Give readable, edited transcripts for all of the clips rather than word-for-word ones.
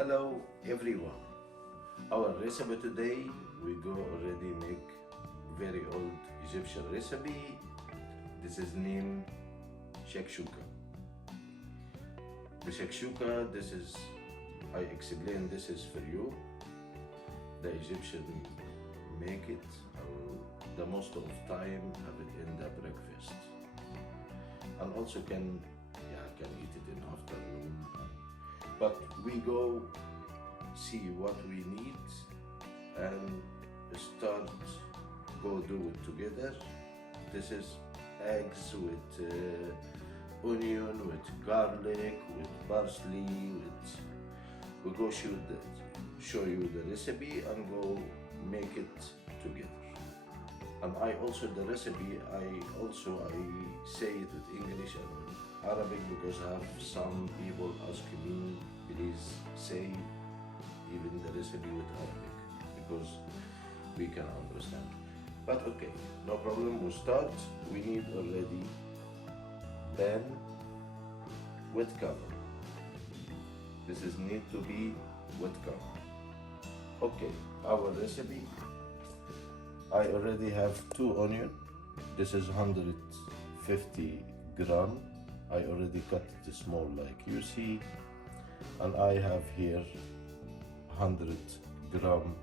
Hello everyone. Our recipe today, we go already make very old Egyptian recipe. This is named Shakshuka. The Shakshuka, this is, I explain this is for you. The Egyptian make it, the most of time have it in the breakfast. And also can eat it in afternoon. But we go see what we need and start go do it together. This is eggs with onion, with garlic, with parsley, we go show you the recipe and go make it together. And I also the recipe I say it with English and Arabic because I have some people asking me please say even the recipe with Arabic because we can understand. But okay, no problem, we start. We need already pan with cover. This is need to be with cover. Okay, our recipe. I already have 2 onion. This is 150 gram. I already cut it small like you see. And I have here 100 gram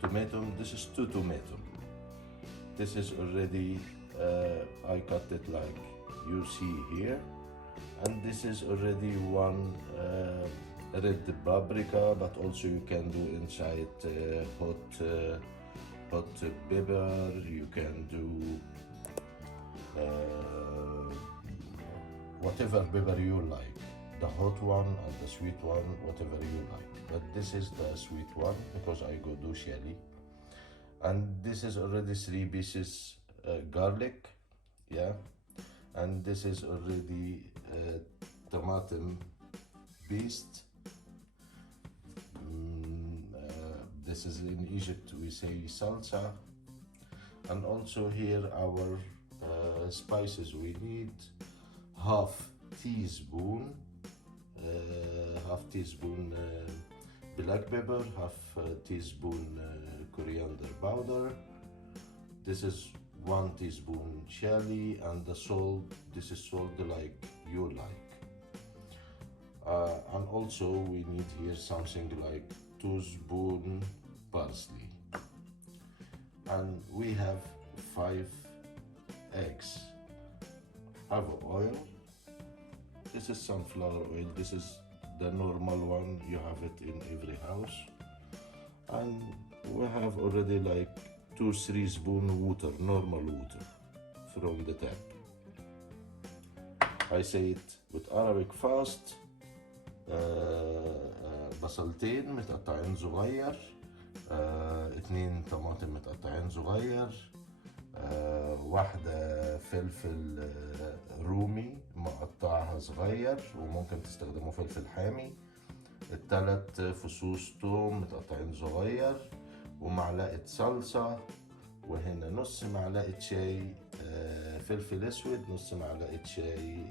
tomato. This is 2 tomato. This is already, I cut it like you see here. And this is already 1 red paprika, but also you can do inside hot pepper. You can do whatever pepper you like, the hot one and the sweet one, whatever you like. But this is the sweet one because I go do shelly. And this is already 3 pieces garlic, yeah. And this is already tomato paste. This is in Egypt we say salsa. And also here our spices we need half teaspoon black pepper, half teaspoon coriander powder. This is 1 teaspoon chili, and the salt, this is salt like you like. And also we need here something like 2 spoon parsley. And we have 5 eggs. Have oil. This is sunflower oil. This is the normal one. You have it in every house. And we have already like 2-3 spoon water, normal water from the tap. I say it with Arabic fast. بصلتين متقطعين صغير، 2 طماطم متقطعين صغير، 1 فلفل رومي مقطعها صغير وممكن تستخدموا فلفل حامي، 3 فصوص توم متقطعين صغير، ومعلقة صلصة، وهنا نص معلقة شاي فلفل اسود، نص معلقة شاي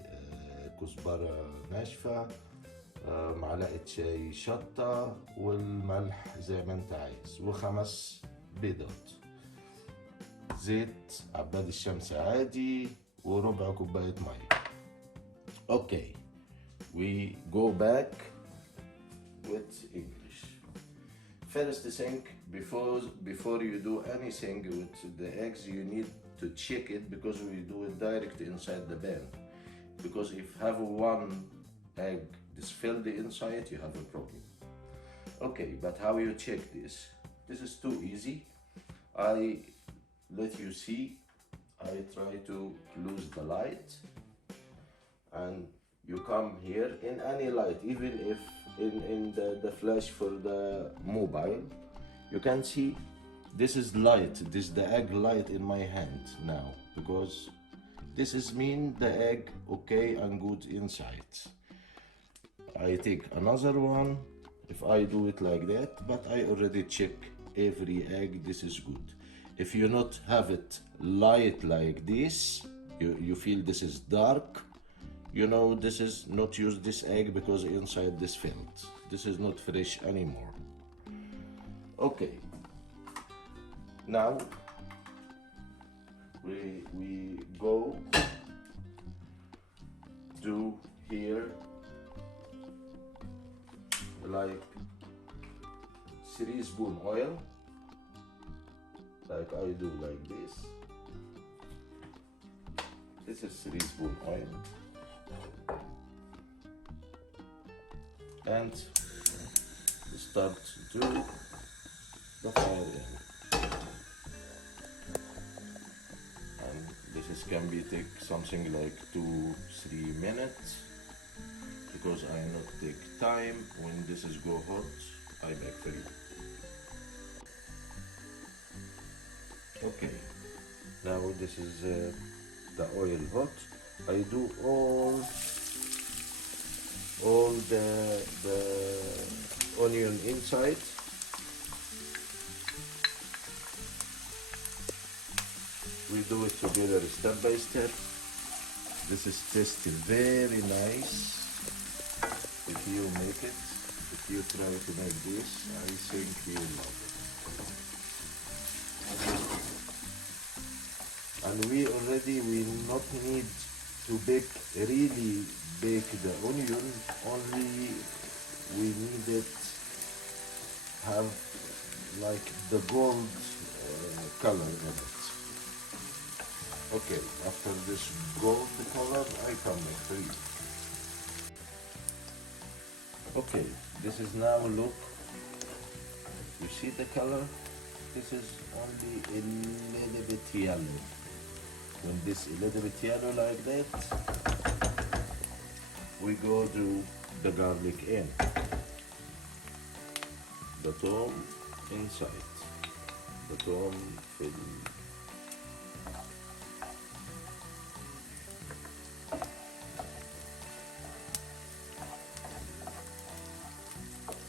كزبرة ناشفة، معلقة شاي شطة، والملح زي ما انت عايز، و5 بيضات، زيت عباد الشمس عادي، وربع كوباية مية. Okay, we go back with English. First thing, before you do anything with the eggs, you need to check it because we do it direct inside the pan. Because if have 1 egg this filled inside, you have a problem. Okay, but how you check this? This is too easy. I let you see. I try to close the light, and you come here in any light, even if in the flash for the mobile, you can see this is light. This is the egg light in my hand now because this is mean the egg okay and good inside. I take another one if I do it like that, but I already check every egg. This is good. If you not have it light like this, you feel this is dark, you know, this is not use this egg because inside this filled. This is not fresh anymore. Okay. Now we go do here like 3 spoon oil, like I do like this. This is 3 spoon oil, and start to the fire in. And this is can be take something like 2-3 minutes, because I not take time. When this is go hot, I make for you. Okay, now this is the oil hot. I do all the onion inside. We do it together step by step. This is tasty very nice. If you make it, if you try to make this, I think you love it. And we not need to really bake the onion, only we need it have like the gold color in it. Okay, after this gold color, I come make for you. Okay, this is now look. You see the color? This is only a little bit yellow. When this a little bit yellow like that, we go do the garlic in. The tom inside. The tom fill.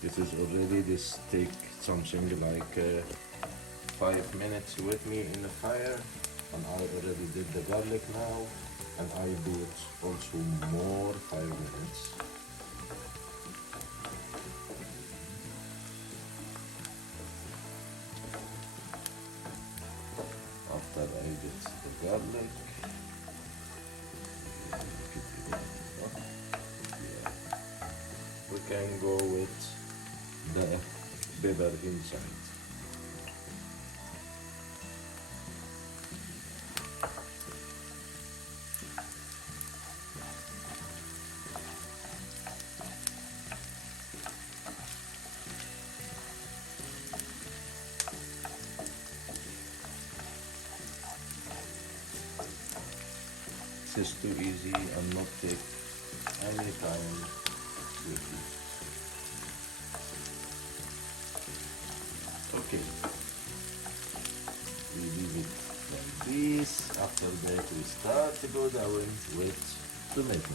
This is already, this take something like 5 minutes with me in the fire, and I already did the garlic now, and I do it also more 5 minutes. After I did the garlic, we can go with the pepper inside. This is too easy and not take any time with it. Okay, we leave it like this. After that, we start to go down with tomato.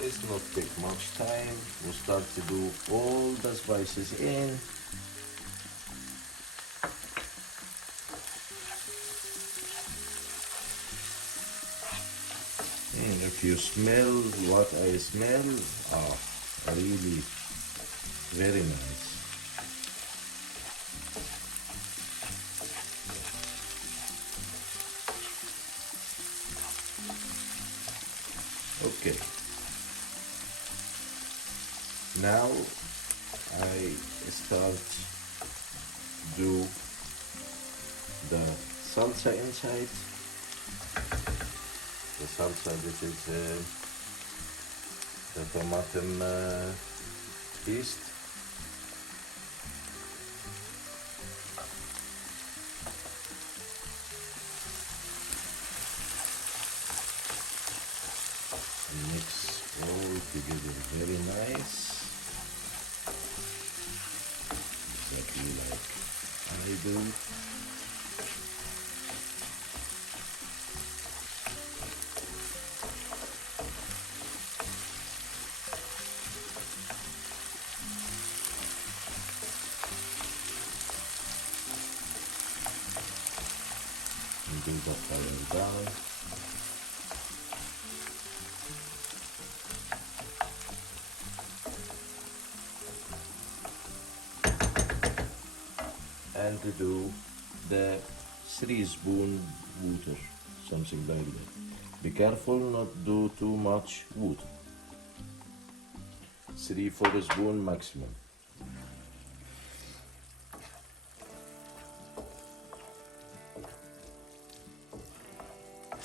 It's not take much time. We'll start to do all the spices in. And if you smell what I smell, really very nice. Okay. Now I start do the salsa inside. The salsa, this is the tomato paste. Mix all together very nice. Exactly like I do. and do the fire down. And to do the 3-spoon water, something like that. Be careful not do too much water. 3-4 spoon maximum.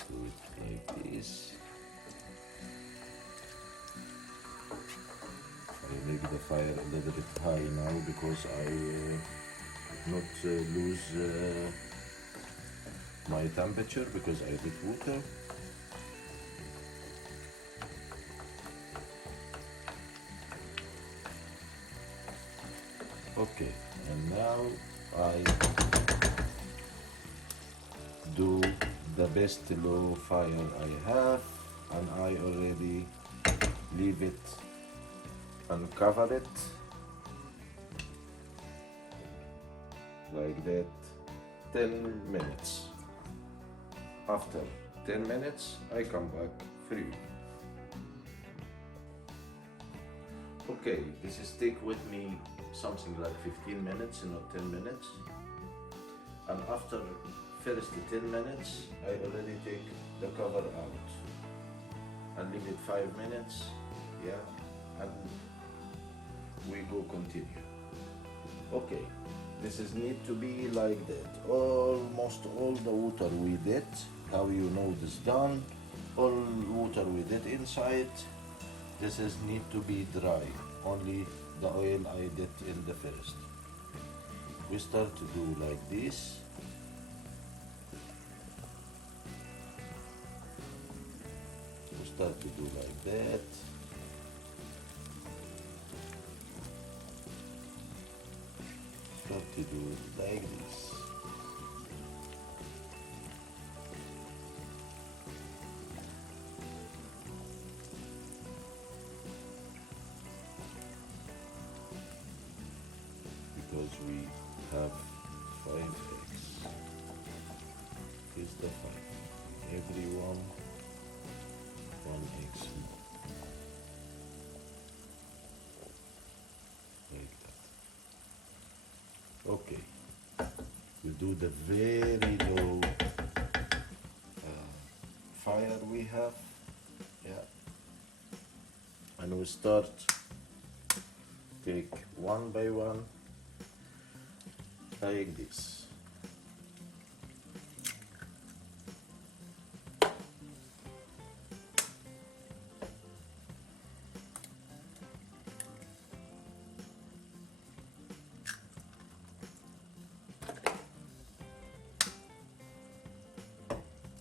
Do it like this. I make the fire a little bit high now because I not lose my temperature because I did water. Okay, and now I do the best low fire I have, and I already leave it and cover it like that 10 minutes. After 10 minutes I come back for you. Okay, this is take with me something like 15 minutes and not 10 minutes. And after first 10 minutes I already take the cover out and leave it 5 minutes, yeah, and we go continue. Okay, this is need to be like that. Almost all the water we did, how you know this done, all water we did inside, this is need to be dry, only the oil I did in the first. We start to do like this. We start to do like that. Start to do it like this. Because we have 5 eggs. Here's the 5. Everyone 1 egg small. Like that. Okay. We do the very low fire we have. Yeah. And we start take one by one. Like this.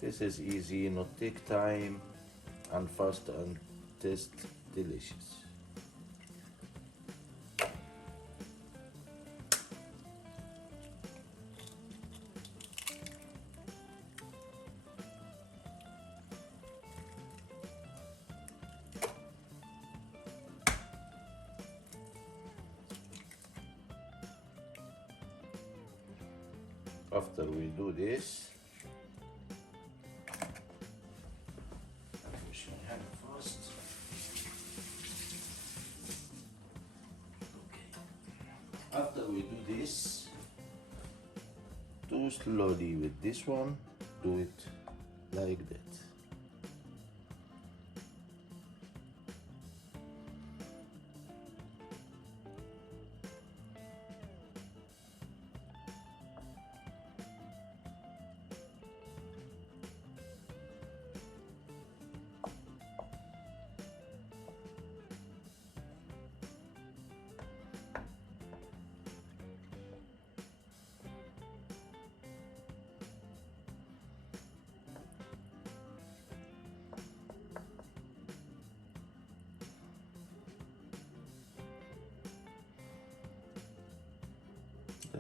This is easy, not take time, and fast and taste delicious. After we do this, I wash my hand first. Okay. After we do this, do slowly with this one, do it like that.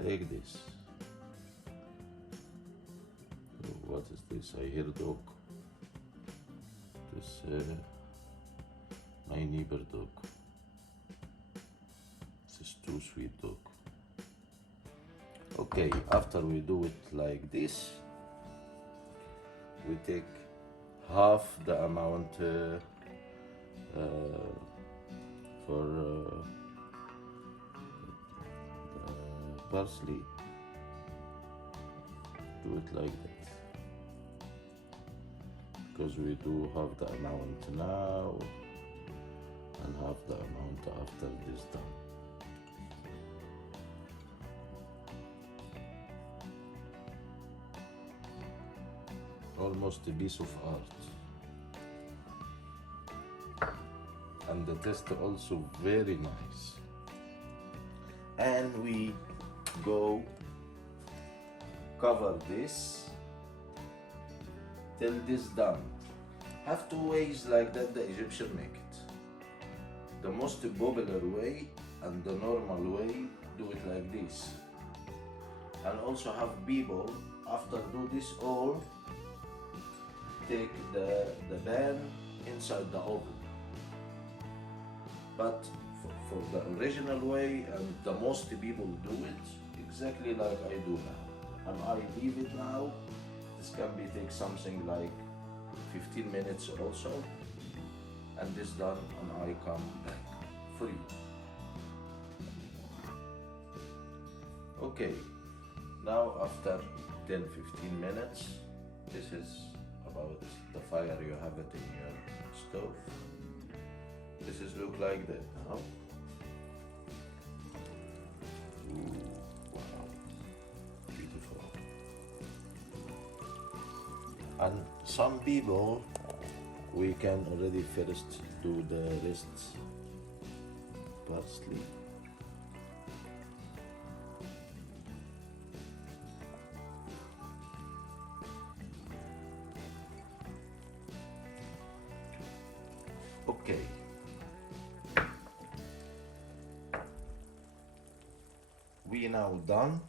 Like this. What is this? I hear dog. This my neighbor dog. This is too sweet dog. Okay, after we do it like this, we take half the amount for parsley. Do it like that, because we do half the amount now and half the amount after this done. Almost a piece of art, and the taste also very nice. And we go cover this till this done. Have two ways like that the Egyptian make it. The most popular way and the normal way, do it like this. And also have people after do this all, take the pan inside the oven. But for the original way, and the most people do it exactly like I do now. And I leave it now. This can be take something like 15 minutes also. And this done, and I come back for you. Okay, now after 10-15 minutes, this is about the fire you have it in your stove. This is look like that now. Ooh, wow, beautiful. And some people, we can already first do the rest parsley. Okay. We now done,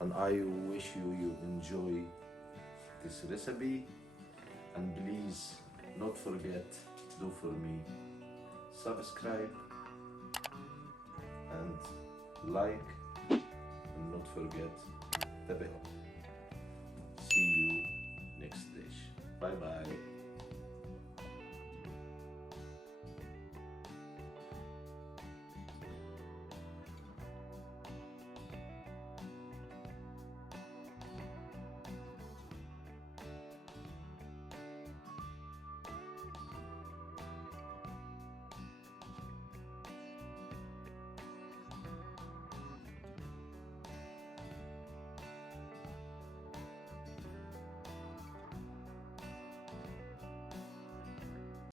and I wish you enjoy this recipe, and please not forget do for me subscribe and like, and not forget the bell. See you next dish. Bye bye.